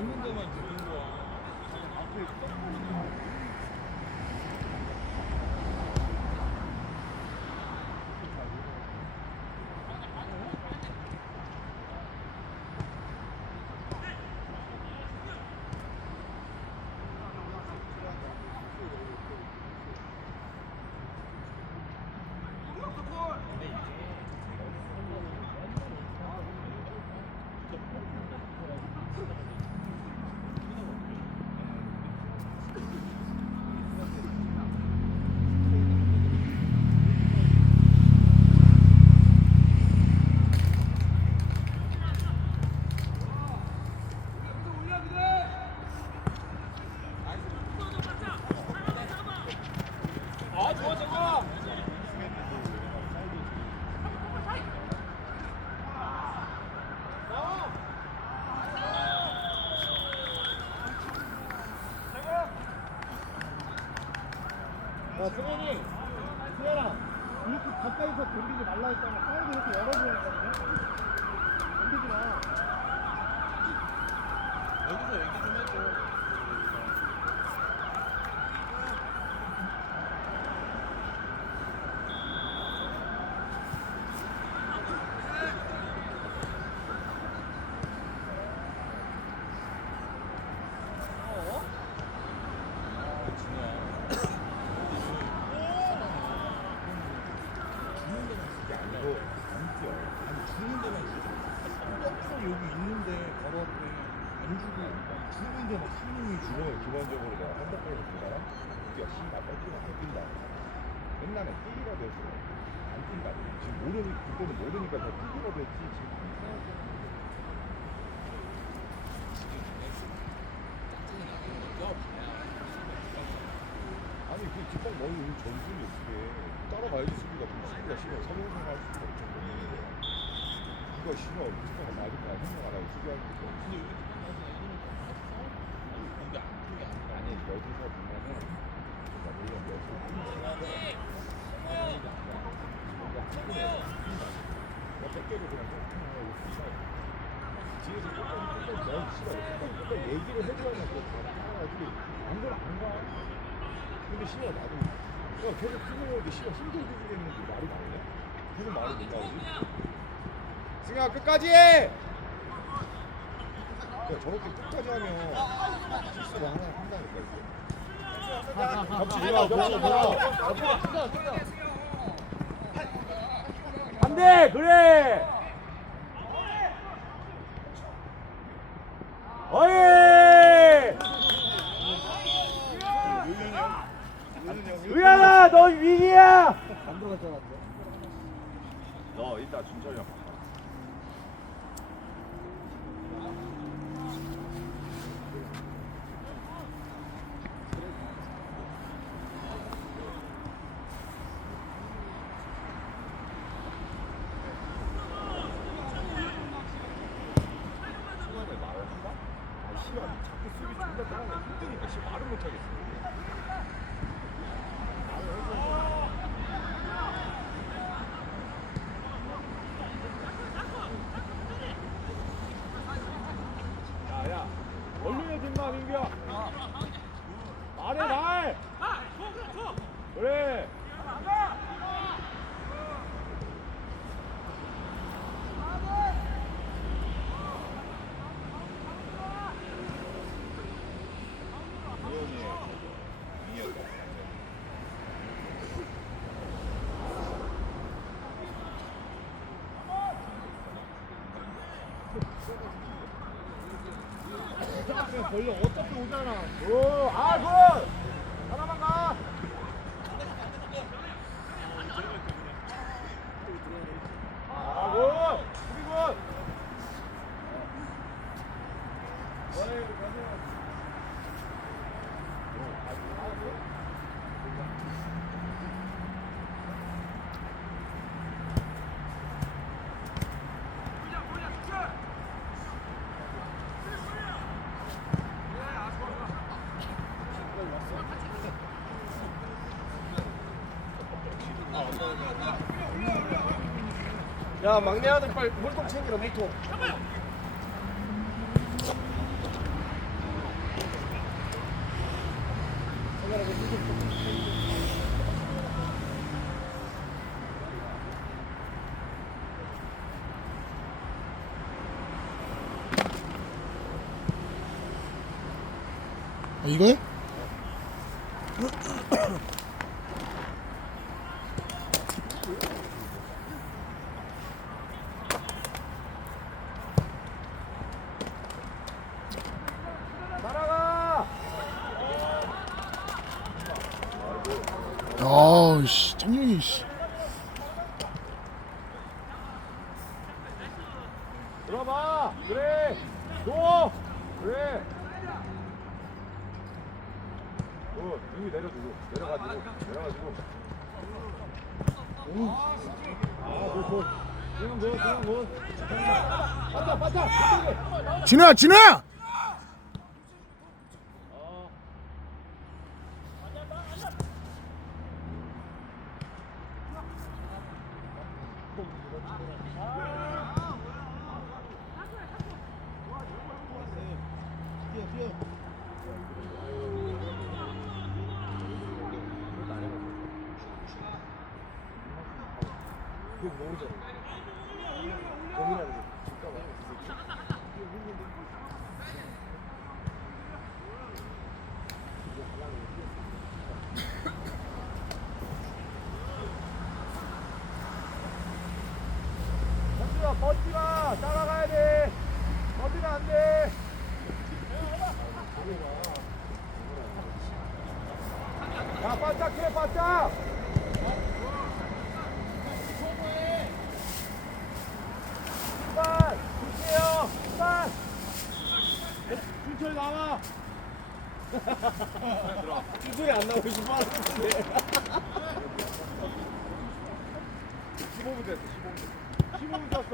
보는 데만 되는 거야. 앞에 딱 보이는 안 뛴다. 지금 모르니 그때는 모르니까 다 뛰기라도 했지. 지금. 아니 그 뒷방 머리 우리 전술이 어떻게 따라가야지 수비가 그 수비가 싫어 서명생 할 수가 없죠 누가 싫어 뒷방 맞을까 생각 안 하고 수비하는 그게 아니라 아니 여기서 보면은 그러니까 물론 여기서 뺏겨도 그냥 수비가 뒤에서 조금 더 싫어 조금 얘기를 그거 따라가지 안 그러면 안가 근데 씨발 나도 야 계속 뛰어오는데 씨발 힘들게 주겠는데 말이 나오냐? 계속 말이 못 나오지? 승아 끝까지 해! 야 저렇게 끝까지 하면 실수를 하나 한다니까 좋아 접지 좋아 안 돼 그래. 어이! 의연아 너 위기야. 너 이따 준철이 형 봐봐. 초반에 말을 한다? 아 씨발 자꾸 수비 존나 따라가 힘드니까 씨 말을 못 하겠어. 야야 얼른 해준마 민규야 말해 말 그래 그냥 걸려 어차피 오잖아. 오아 굿! 하나만 가 아, 굿! 수비 굿! 어이, 가세요. 야 막내 아들 빨리 물통 챙기라 물통 아, 이거야? 날아가 아우 씨 장룡이 씨 들어봐 그래 줘 그래 어, 여기 여기 내려주고 내려가지고 내려가지고 아굿굿 그냥 굿 그냥 굿 빠져 빠져 진우야 진우야 뛰어 뛰어 현수야 뻗지 마 따라가야 돼 뻗으면 안돼 야 바짝 해 바짝 신발 줄게요 신발 준철 나와 준철이 안 나오고 신발 하는데 15분 됐어 15분 15분 뛰었어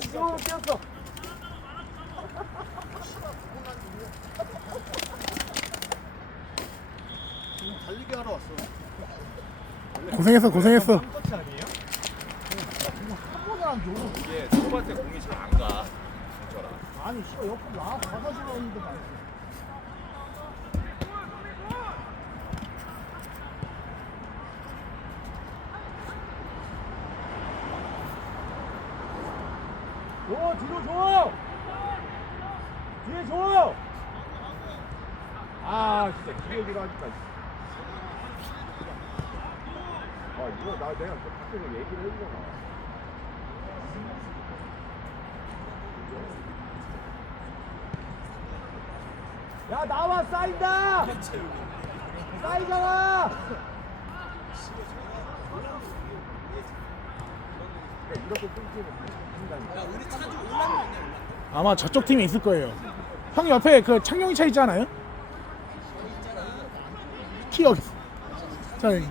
15분 뛰었어 달리기 하러 왔어 고생했어 고생했어 아니에요? 한 번에 안 줘. 이게 초반 때 공이 잘 안 가 진짜라 아니 씨발 옆으로 나 가가지고 왔는데 말이야. 줘 뒤로 줘 뒤에 줘아 진짜 기억이라 하니까 아 이거 나 내가 그 밖에서 얘기를 해주잖아. 야 나와 쌓인다! 쌓이잖아 이렇게 끊기면 한다니까 아마 저쪽 팀에 있을 거예요. 형 옆에 그 창용이 차 있지 않아요? 키 여기. 자 여기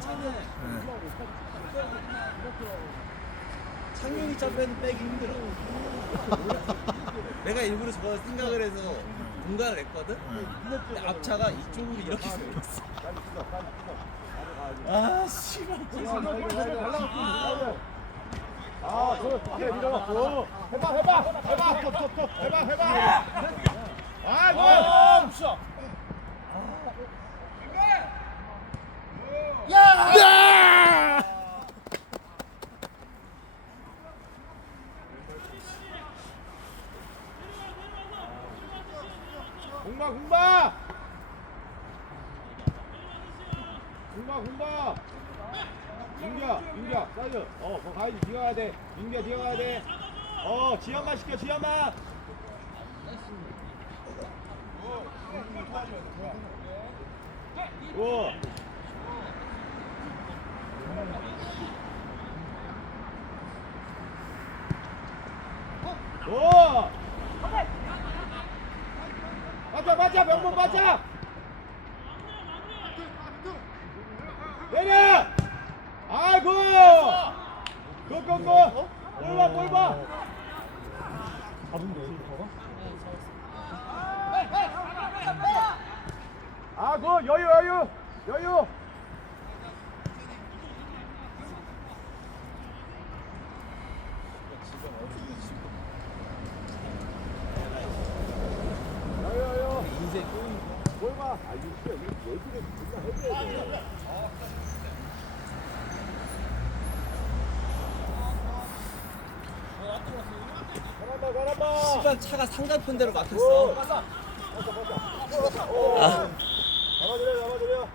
창룡이 점프는 빼기 힘들어. 내가 일부러 저거 생각을 해서 공간을 냈거든. 근데 앞차가 이쪽으로 이렇게 들어갔어. 아 씨발. 아, 그, 그래, 밀어넣고. 해봐, 해봐, 해봐, 해봐, 해봐. 아이고. 야! 공바, 공바. 공바, 공바. 민규야, 민규야, 사이드. 어, 가야 돼. 민규야, 가야 돼. 어, 지연만 시켜, 지연만. 오. 오! 맞자 맞자 명분 맞자 내려 아이고 고고고 볼봐 볼봐. 아그 여유 여유 여유. 여유 1번 차가 상가편대로 막혔어. 아. 잡아주려, 잡아주려.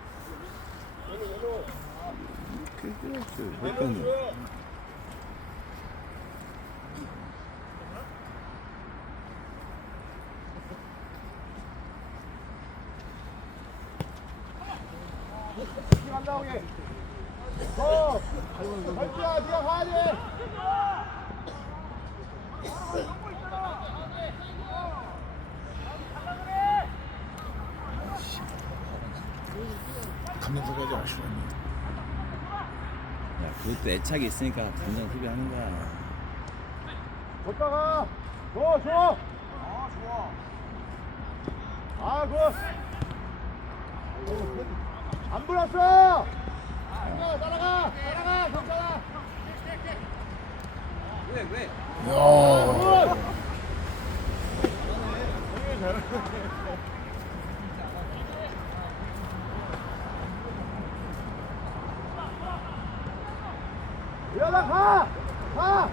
그것도 애착이 있으니까 감정 소비하는 거야. 줬다가 줘 줘. 아 굿. 안 불었어. 따라가 따라가 따라가 괜찮아. 왜 왜? 야, 굿. 일어나 가! 가!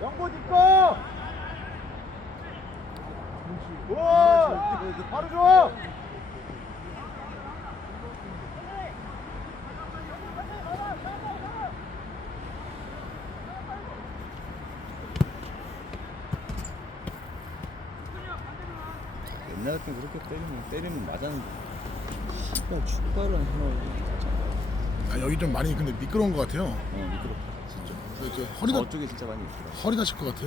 영보 짚고! 굿! 바로 줘! 옛날 같으면 그렇게 때리면 때리면 맞았는데. 씨발 축구를 해놓고. 아, 여기 좀 많이 근데 미끄러운 것 같아요. 어 미끄럽다. 진짜. 저, 저 허리다 저쪽에 진짜 많이 미끄러. 허리 다칠 것 같아.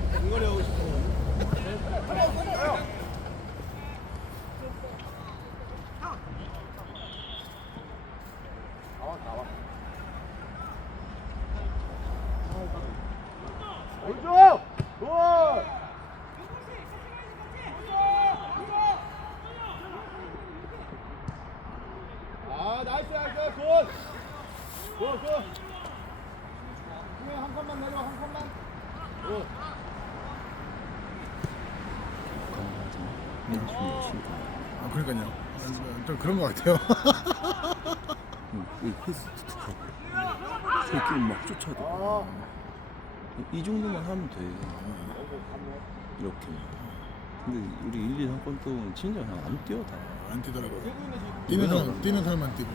그러니까요. 좀 그런 것 같아요. 이 패스 툭툭하고. 새끼를 막 쫓아도. 아, 이 정도만 하면 돼. 이렇게. 근데 우리 1, 2, 3권 또 진짜 그냥 안 뛰어 다. 안 뛰더라고요. 뛰는 사람, 뛰는 사람만 뛰고.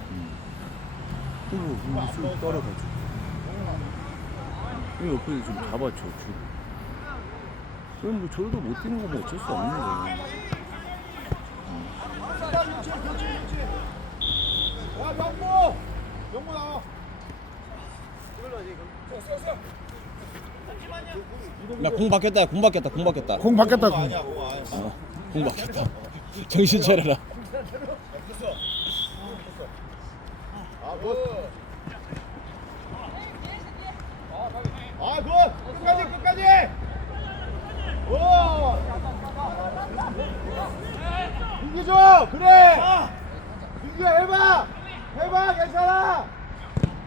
그리고 근데 쑥 떨어가지고. 이 옆에서 좀 잡아줘 주고. 그럼 뭐 저러다 못 뛰는 거뭐 어쩔 수 없는. 야, 명보! 명보 나와. 나공 바뀌었다. 공 바뀌었다. 공 바뀌었다. 공 바뀌었다. 공. 아니야, 뭐 아니야. 어, 공 바뀌었다. 정신 차려라. 아, 굿. 아, 굿. 끝까지, 끝까지. 오. 이기죠. 그래. 이겨 해봐. 해봐. 괜찮아.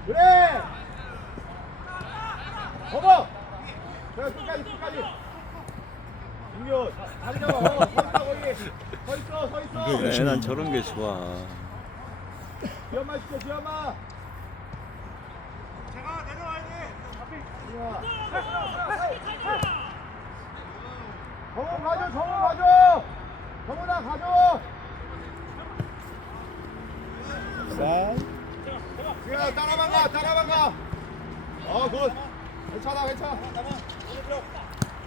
그래. 접어. 그래, 끝까지, 끝까지. 민규, 다리 잡아. 어, 서 있어, 거기. 서 있어, 서 있어. 그래. 난 저런 게 좋아. 지연마 시켜, 지연마. 정훈 가져, 정훈 가져. 정훈아 가져. 지현아 따라만 가, 따라만 가. 어, 굿. 괜찮아, 괜찮아.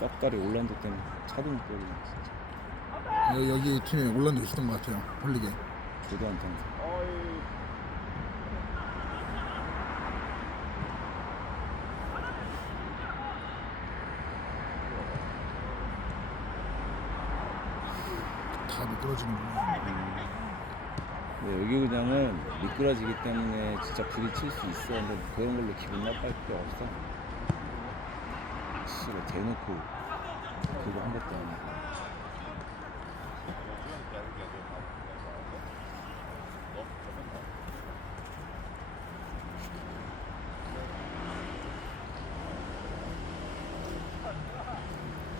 쌉다리 올란도 때문에 차도 못 때리네 진짜. 여- 여기 팀에 올란도 있었던 것 같아요. 홀리게. 저도 안 타는. 어이. 다 미끄러지는구나. 네, 여기 그냥은 미끄러지기 때문에 진짜 부딪힐 수 있어. 근데 그런 걸로 기분 나빠할 필요 없어. 씨발 대놓고 그거 한 것도 아니고.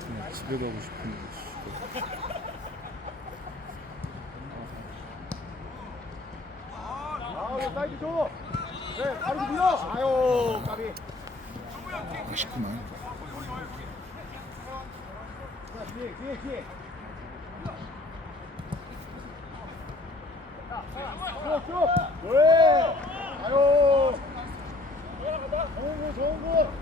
그냥 집에 가고 싶은데. 씨발. 아, 왜 사이드 줘. 네, 바로 밀어. 아유, 까비. 아쉽구만. 자, 뒤에, 뒤에, 뒤에. 쭉, 쭉. 왜? 아유. 좋은 거, 좋은 거.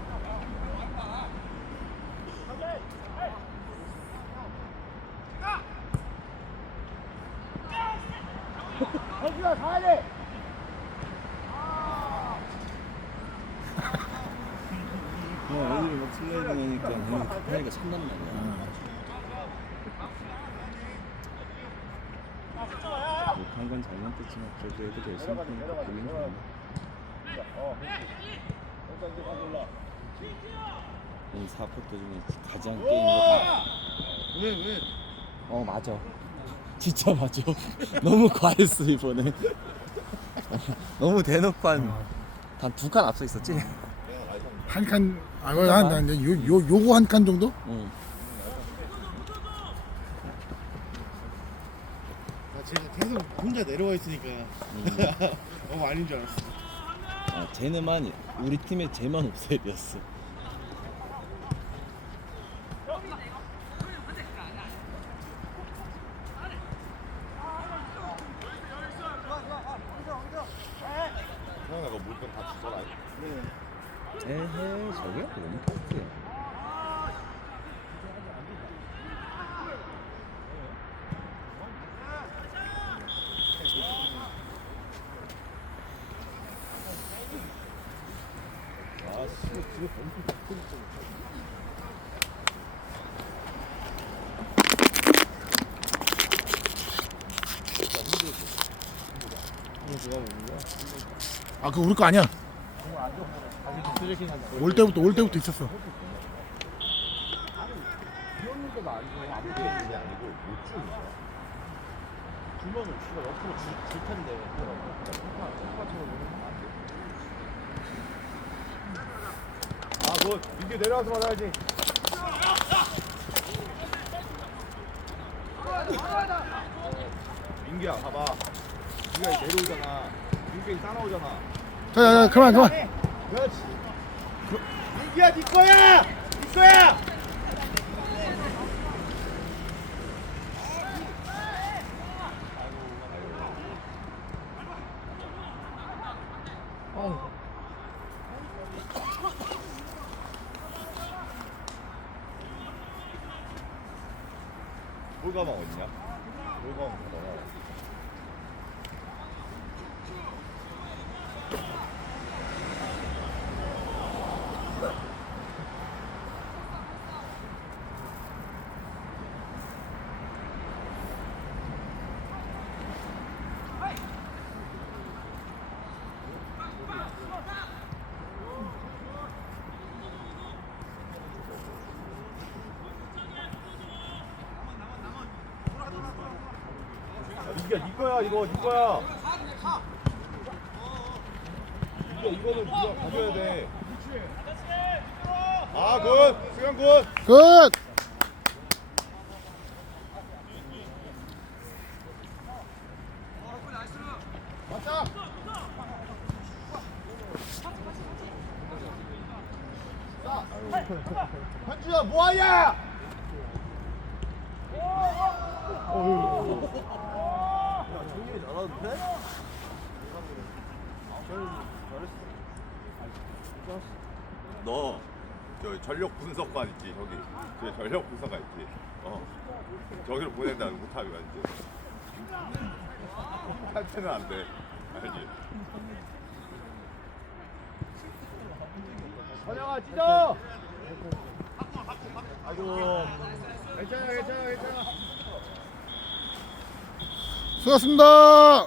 허수야 가야 돼. 슬라이딩 하니까 참난 말이야. 뭐 강건 잘못했지만 그래도 애들이 열심히 하니까 보긴 좋네. 이 4포트 중에 가장 게임가 왜, 왜? 어 맞아 진짜 맞아 너무 과했어 이번에 너무 대놓고 한 단 두 칸 앞서 있었지? 한 칸, 아, 한, 한, 요, 요, 요거 한 칸 정도? 응 아, 제가 계속 혼자 내려와 있으니까 너무 아닌 줄 알았어. 아, 쟤네만 우리 팀의 쟤만 옵사이드였어 형아, 너 물병 다 주워라. 에헤 저게 너무 팩트야 아, 씨, 집에 범수 아, 그거 우리 거 아니야. 올 때부터, 올 때부터 있었어. 텐데. 아, 뭐 민규 내려와서 받아야지. 민규야, 봐봐. 민규가 내려오잖아. 민규가 따라오잖아. 자, 자, 자, 그만, 그만. 그렇지. 민규야, 네 거야. 네 거야. 야, 민규야, 네 거야, 이거, 네 거야. 민규야, 이거는 네가 가져야 돼. 아, 굿! 수영 굿! 끝! 맞다! 자, 현주야, 뭐하냐? 너, 저 전력 분석관 있지, 저기. 저 전력 분석관 있지. 어. 저기로 보낸다, 못하면 이제. 할 때는 안 돼. 알지? 선영아, 찢어! 아이고. 괜찮아, 괜찮아, 괜찮아. 수고하셨습니다.